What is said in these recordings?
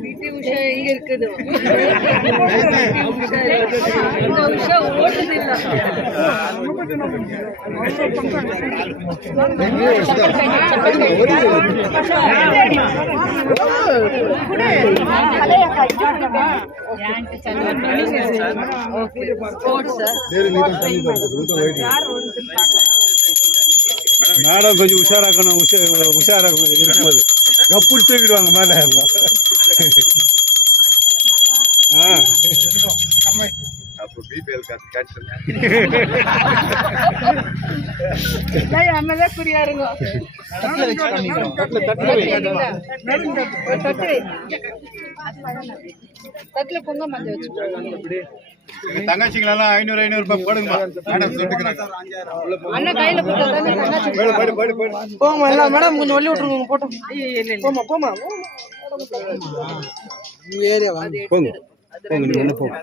பிடி உஷா எங்க இருக்குது? உஷா ஓடுது இல்ல. மேடம் கொஞ்சம் உஷாராக்கணும். உஷாரா இருக்கும்போது கப்புள் தூக்கிடுவாங்க மேலே. அப்போ பிபிஎல் குறியாருங்க தட்டுல பொங்க மஞ்சள் வச்சு தங்கச்சிங்களெல்லாம் 500 ரூபாய் போடுங்க மேடம் சொல்லிக்கிறாங்க. அண்ணா கையில போமா இல்ல மேடம் கொஞ்சம் வள்ளி விட்டுருங்க போட்டோம். போமா போமா ஏரியா வாங்க போங்க போங்க நீங்க என்ன போங்க.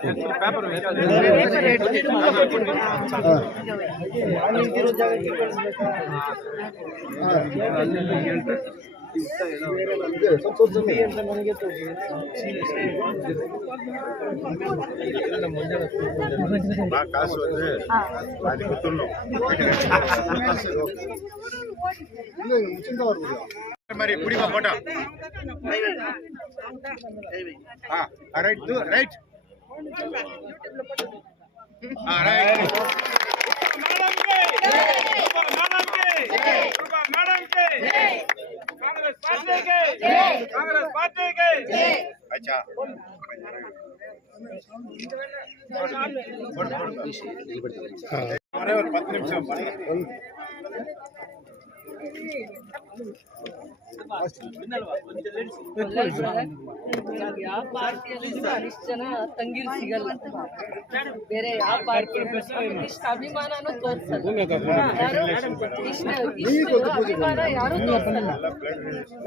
காசு வந்து அது கொடுத்துடணும். மாதிரி புடிமா போட்டா ரைட் டு ரைட் ரைட் अच्छा ஒரு 10 நிமிஷம் ಯಾವ ಪಾರ್ಟಿಯಲ್ಲಿ ಇಷ್ಟು ಜನ ತಂಗಿರು ಸಿಗಲ್ಲ. ಬೇರೆ ಯಾವ ಪಾರ್ಟಿ ಇಷ್ಟು ಅಭಿಮಾನನೂ ತೋರಿಸಲ್ಲ. ಇಷ್ಟು ಅಭಿಮಾನ ಯಾರು ತೋರಿಸಲ್ಲ.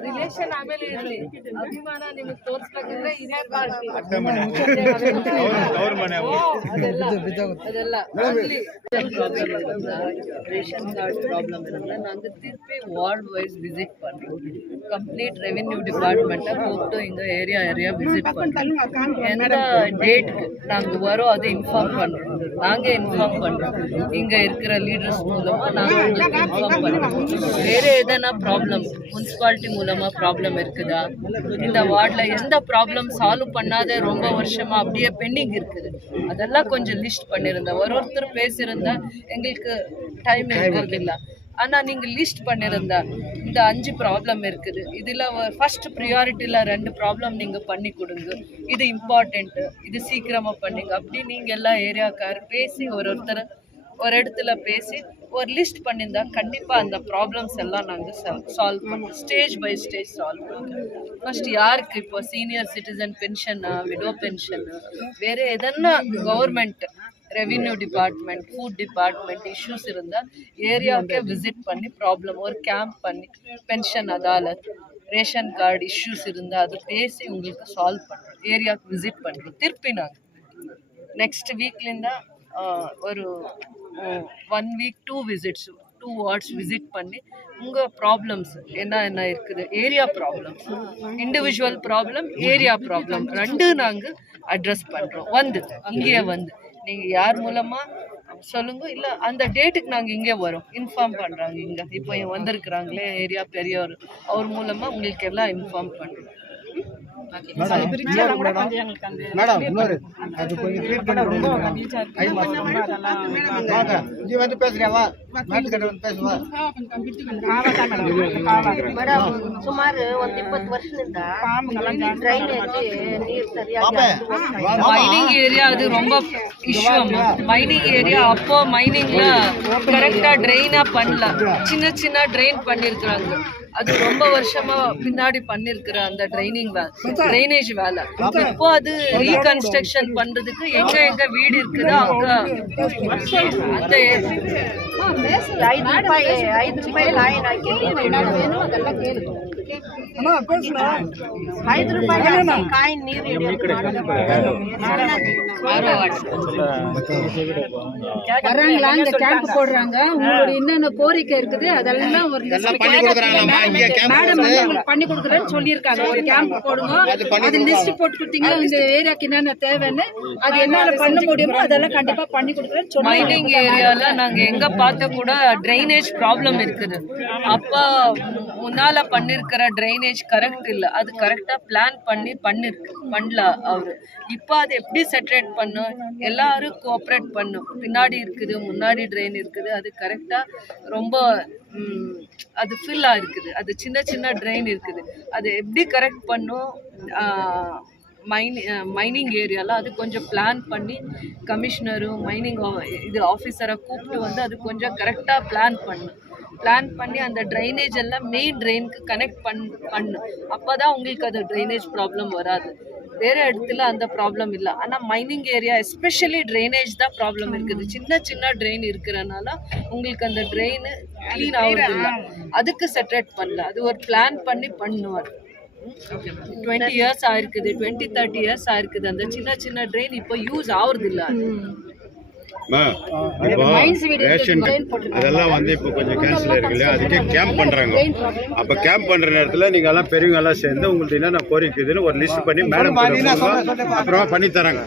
ರಿಲೇಷನ್ ಆಮೇಲೆ ಇರಲಿ, ಅಭಿಮಾನ ನಿಮಗೆ ತೋರಿಸ್ಬೇಕಂದ್ರೆ ಇದೇ ಪಾರ್ಟಿ ಅದೆಲ್ಲ ரேஷன் கார்டு ப்ராப்ளம் இருந்தால் நாங்கள் திருப்பி வார்டு வைஸ் விசிட் பண்ணுறோம். கம்ப்ளீட் ரெவென்யூ டிபார்ட்மெண்ட்டை கூப்பிட்டு எங்கள் ஏரியா விசிட் பண்ணுறோம். எந்த டேட்டுக்கு நாங்கள் வரோம் அதை இன்ஃபார்ம் பண்ணுறோம். நாங்கள் இன்ஃபார்ம் பண்ணுறோம். இங்கே இருக்கிற லீடர்ஸ் மூலமாக நாங்கள் உங்களுக்கு இன்ஃபார்ம் பண்ணுறோம். வேறு எதனா ப்ராப்ளம் முனிசிபாலிட்டி மூலமாக ப்ராப்ளம் இருக்குதா, இந்த வார்டில் எந்த ப்ராப்ளம் சால்வ் பண்ணாத ரொம்ப வருஷமாக அப்படியே பெண்டிங் இருக்குது, அதெல்லாம் கொஞ்சம் லிஸ்ட் பண்ணியிருந்தேன். ஒருத்தர் பேசியிருந்தா எங்களுக்கு டைம் இருக்கிறதில்ல. ஆனால் நீங்கள் லிஸ்ட் பண்ணியிருந்தா இந்த 5 ப்ராப்ளம் இருக்குது, இதில் ஃபர்ஸ்ட் ப்ரியாரிட்டியில் 2 ப்ராப்ளம் நீங்கள் பண்ணி கொடுங்க, இது இம்பார்ட்டண்ட்டு, இது சீக்கிரமாக பண்ணிங்க அப்படி நீங்கள் எல்லா ஏரியாக்கார் பேசி ஒருத்தர் ஒரு இடத்துல பேசி ஒரு லிஸ்ட் பண்ணியிருந்தா கண்டிப்பாக அந்த ப்ராப்ளம்ஸ் எல்லாம் நாங்கள் சால்வ் பண்ணுவோம். ஸ்டேஜ் பை ஸ்டேஜ் சால்வ் பண்ணுவோம். ஃபர்ஸ்ட் யாருக்கு இப்போ சீனியர் சிட்டிசன் பென்ஷனா, விடோ பென்ஷனு, வேறு எதனா government revenue department, food department issues இருந்தால் ஏரியாவுக்கே விசிட் பண்ணி ப்ராப்ளம் ஒரு கேம்ப் பண்ணி pension Adalat ration card issues இருந்தால் அது பேசி உங்களுக்கு சால்வ் பண்ணுறோம். ஏரியாவுக்கு விசிட் பண்ணுறோம். திருப்பி நாங்கள் நெக்ஸ்ட் வீக்லேருந்து ஒரு 1 வீக் 2 விசிட்ஸ் 2 வார்ட்ஸ் விசிட் பண்ணி உங்கள் ப்ராப்ளம்ஸ் என்ன இருக்குது, area problems, individual problem, area problem 2 நாங்கள் அட்ரஸ் பண்ணுறோம். இங்கேயே வந்து நீங்கள் யார் மூலமாக சொல்லுங்க, இல்லை அந்த டேட்டுக்கு நாங்கள் இங்கே வரோம் இன்ஃபார்ம் பண்ணுறாங்க. இங்கே இப்போ வந்திருக்கிறாங்களே ஏரியா பெரியவர், அவர் மூலமாக உங்களுக்கு எல்லாம் இன்ஃபார்ம் பண்ணுறோம். மேடம் இன்னொரு அது கொஞ்சம் க்ளீன் பண்ண நீ வந்து பேசுறியாவா? நாட்டுக்கட்ட வந்து பேசுவா ಮೇಡಮ್ ಸುಮಾರು ಒಂದು 20 ವರ್ಷದಿಂದ ಡ್ರೈನೇಜ್ ನೀರು ಸರಿಯಾಗಿ மைனிங் ஏரியா அது ரொம்ப இஷ்யூ. மைனிங் ஏரியா அப்போ மைனிங்ல கரெக்டா ட்ரெயினா பண்ணல, சின்ன சின்ன ட்ரெயின் பண்ணிருக்கிறாங்க. அது ரொம்ப வருஷமா பின்னாடி பண்ணிருக்கிற அந்த ட்ரைனேஜ் வேலை இப்போ அது ரீகன்ஸ்ட்ரக்ஷன் பண்றதுக்கு எங்க வீடு இருக்குதோ அங்க அந்த 5 ರೂಪಾಯಿ ಲಾಯಿನ್ ಹಾಕಿ 5 ರೂಪಾಯಿಗೆ ಕಾಯಿ ನೀರು வர்றாங்களா இந்த கேம்ப் போடுறாங்க உங்களோட என்னென்ன கோரிக்கை இருக்குது அதெல்லாம் ஒரு மேடம் வந்து உங்களுக்கு பண்ணி கொடுக்குறேன்னு சொல்லியிருக்காங்க ஒரு கேம்ப் போடுங்க அது லிஸ்ட் போட்டு கொடுத்தீங்கன்னா இந்த ஏரியாக்கு என்னென்ன தேவைன்னு அது என்னால பண்ண முடியுமோ அதெல்லாம் கண்டிப்பா பண்ணி கொடுக்குறேன்னு சொன்னாங்க. மைனிங் ஏரியால நாங்க எங்க பார்த்த கூட ட்ரைனேஜ் ப்ராப்ளம் இருக்குது. அப்ப முன்னால பண்ணிருக்கிற ட்ரைனேஜ் கரெக்ட் இல்ல, அது கரெக்டா பிளான் பண்ணல அவரு. இப்போ அது எப்படி செட்டரேட் பண்ணும், எல்லாரும் கோஆப்ரேட் பண்ணும். பின்னாடி இருக்குது, முன்னாடி ட்ரெயின் இருக்குது, அது கரெக்டா ரொம்ப அது ஃபில் ஆயிருக்குது. அது சின்ன சின்ன ட்ரெயின் இருக்குது, அது எப்படி கரெக்ட் பண்ணும் மைனிங் ஏரியாவில் அது கொஞ்சம் பிளான் பண்ணி கமிஷனரும் மைனிங் இது ஆஃபீஸரை கூப்பிட்டு வந்து அது கொஞ்சம் கரெக்டாக பிளான் பண்ணி அந்த ட்ரைனேஜ் எல்லாம் மெயின் ட்ரெயினுக்கு கனெக்ட் பண்ணு. அப்போ தான் உங்களுக்கு அது ட்ரைனேஜ் ப்ராப்ளம் வராது. வேறு இடத்துல அந்த ப்ராப்ளம் இல்லை. ஆனால் மைனிங் ஏரியா எஸ்பெஷலி ட்ரைனேஜ் தான் ப்ராப்ளம் இருக்குது. சின்ன சின்ன ட்ரெயின் இருக்கிறனால உங்களுக்கு அந்த ட்ரெயின் க்ளீன் ஆகுறதில்ல. அதுக்கு செட்டரேட் பண்ணல, அது ஒரு பிளான் பண்ணி பண்ணுவார். 20 years ஆயிருக்குது, 20-30 years ஆயிருக்குது. அந்த சின்ன சின்ன ட்ரெயின் இப்போ யூஸ் ஆகுறதில்ல. அதெல்லாம் வந்து இப்போ கொஞ்சம் கேன்சல் இருக்கு இல்லையா, அதுக்கே கேம்ப் பண்றாங்க. அப்ப கேம்ப் பண்ற நேரத்துல நீங்க எல்லாம் பெரியவங்க எல்லாம் சேர்ந்து உங்களுக்கு என்னென்ன கோரிக்கைதுன்னு ஒரு லிஸ்ட் பண்ணி மேடம் அப்புறமா பண்ணி தராங்க.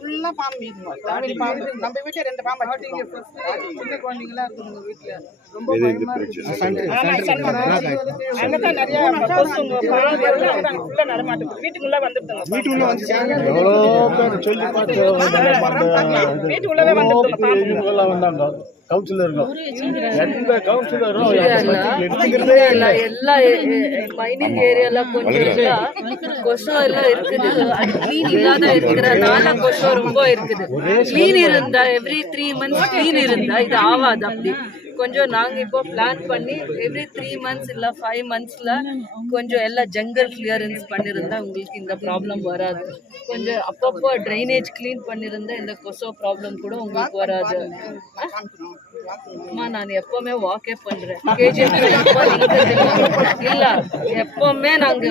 ஃபுல்லா பாம்பு மீதுங்க. தாடி பாம்பு நம்ம வீட்டுல 2 பாம்பு வச்சிருக்கோம். சின்ன குழந்தைங்களா இருக்குங்க வீட்டுல. ரொம்ப பயமா இருக்கு. அங்கதான் நிறைய கொசுங்க பாம்பு எல்லாம் ஃபுல்லா நடமாட்டுது. வீட்டுக்குள்ள வந்துடுங்க. வீட்டுக்குள்ள வந்துச்சாங்க. எவ்வளோ பேர் சொல்லி பார்த்து வீட்டுக்குள்ளவே வந்துடுங்க பாம்பு. உள்ள வந்தாங்க கவுன்சிலருங்க. எந்த கவுன்சிலரும் எல்லா மைனிங் ஏரியால கொஞ்சம் கொசு எல்லாம் இருக்குது. அது கிளீன் இல்லாத இருக்கிறதுனால கொசு ரொம்ப இருக்குது. கிளீன் இருந்தா எவ்ரி 3 months கிளீன் இருந்தா இது ஆகாது. அப்படி கொஞ்சம் நாங்கள் இப்போ பிளான் பண்ணி எவ்ரி 3 months இல்லை 5 monthsல கொஞ்சம் எல்லாம் ஜங்கல் கிளியரன்ஸ் பண்ணியிருந்தா உங்களுக்கு இந்த ப்ராப்ளம் வராது. கொஞ்சம் அப்பப்போ ட்ரைனேஜ் க்ளீன் பண்ணியிருந்தா இந்த கொசோ ப்ராப்ளம் கூட உங்களுக்கு வராது. அம்மா நான் எப்பவுமே வாக்கே பண்றேன். கேஜிஎஃப் இல்ல எப்பவுமே நாங்க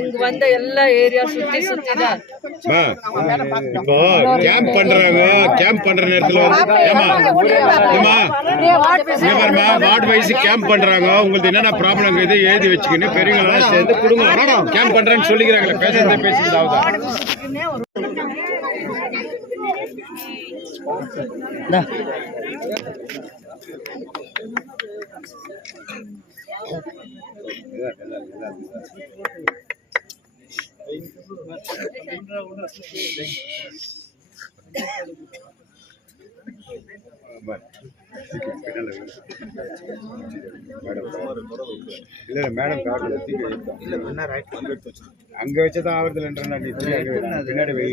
இங்க வந்த எல்லா ஏரியா சுத்தி தான் இப்போ கேம்ப் பண்றாங்க. கேம்ப் பண்ற நேரத்துல வார்டு வைஸ் கேம்ப் பண்றாங்க. உங்களுக்கு என்னென்ன ப்ராப்ளம் இருக்குது எழுதி வச்சுக்கின்னு பெரியவங்க எல்லாம் சேர்ந்து கொடுங்க. கேம்ப் பண்றேன்னு சொல்லிக்கிறாங்களே, பேசிக்கிறது இல்ல மேடம் அங்க வச்சதான் ஆவறதுல நீ பின்னாடி வை.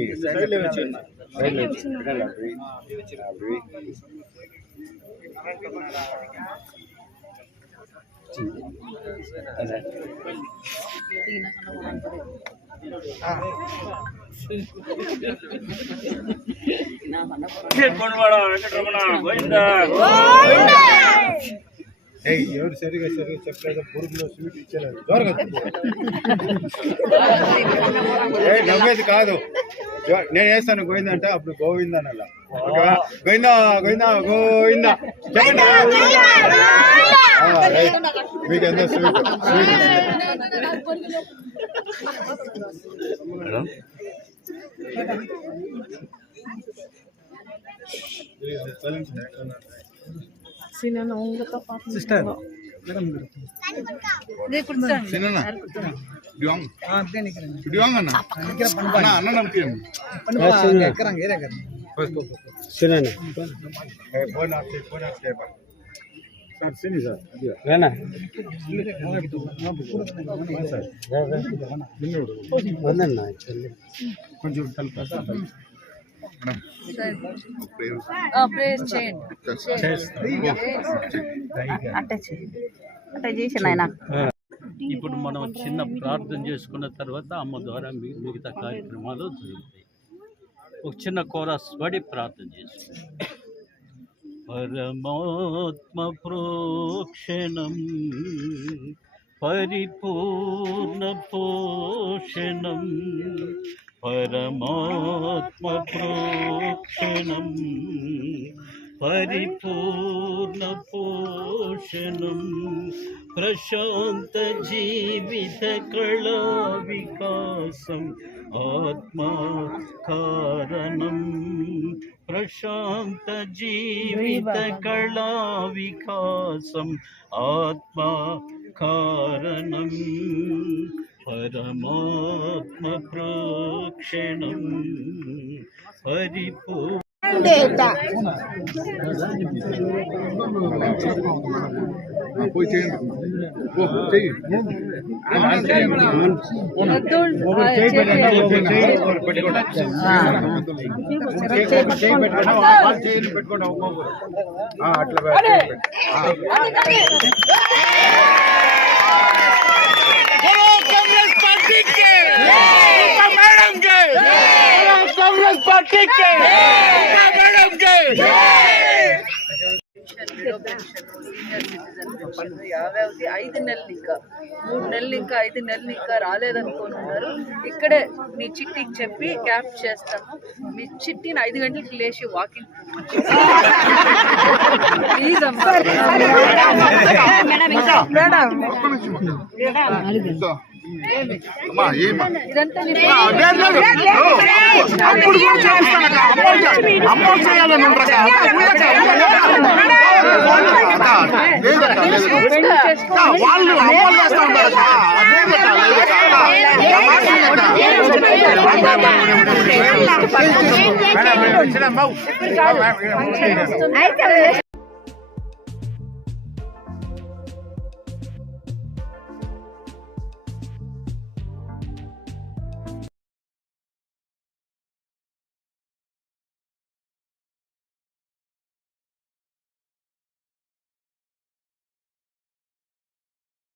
ఎవరు సరిగా చెప్పలేదు. పురుగులో స్వీట్ ఇచ్చలేదు. నవ్వేది కాదు, నేను వేస్తాను గోవింద అంటే అప్పుడు గోవింద అనాల. గోవిందా గోవిందా గోవిందా చెప్పండి. మీకు ఎంత స్వీట్ சிஸ்டர் కొంచెం ప్రేస్ చేయండి. ఇప్పుడు మనం చిన్న ప్రార్థన చేసుకున్న తర్వాత అమ్మ ద్వారా మిగతా కార్యక్రమాలు జరుగుతాయి. ఒక చిన్న కోరస్ పడి ప్రార్థన చేసుకుందాం. పరమాత్మ ప్రోక్షణం పరిపూర్ణ పోషణం, పరమాత్మ ప్రోక్షణం పరిపూర్ణ పోషణం, ప్రశాంత జీవిత కళా వికాసం ఆత్మా కారణం, ప్రశాంత జీవిత కళా వికాసం ఆత్మా కారణం, పరమాత్మ ప్రోక్షణం పరిపూర్ణ పోయి చేయండి. చెయ్యి. యాభైది 5 నెలలు ఇంకా 3 నెలలు ఇంకా 5 నెలలు ఇంకా రాలేదనుకోనున్నారు. ఇక్కడే మీ చిట్టికి చెప్పి క్యాంప్ చేస్తాము. మీ చిట్టిని 5 గంటలకు లేచి వాకింగ్ ప్లీజ్ అమ్మా. ఇదంతా మేడం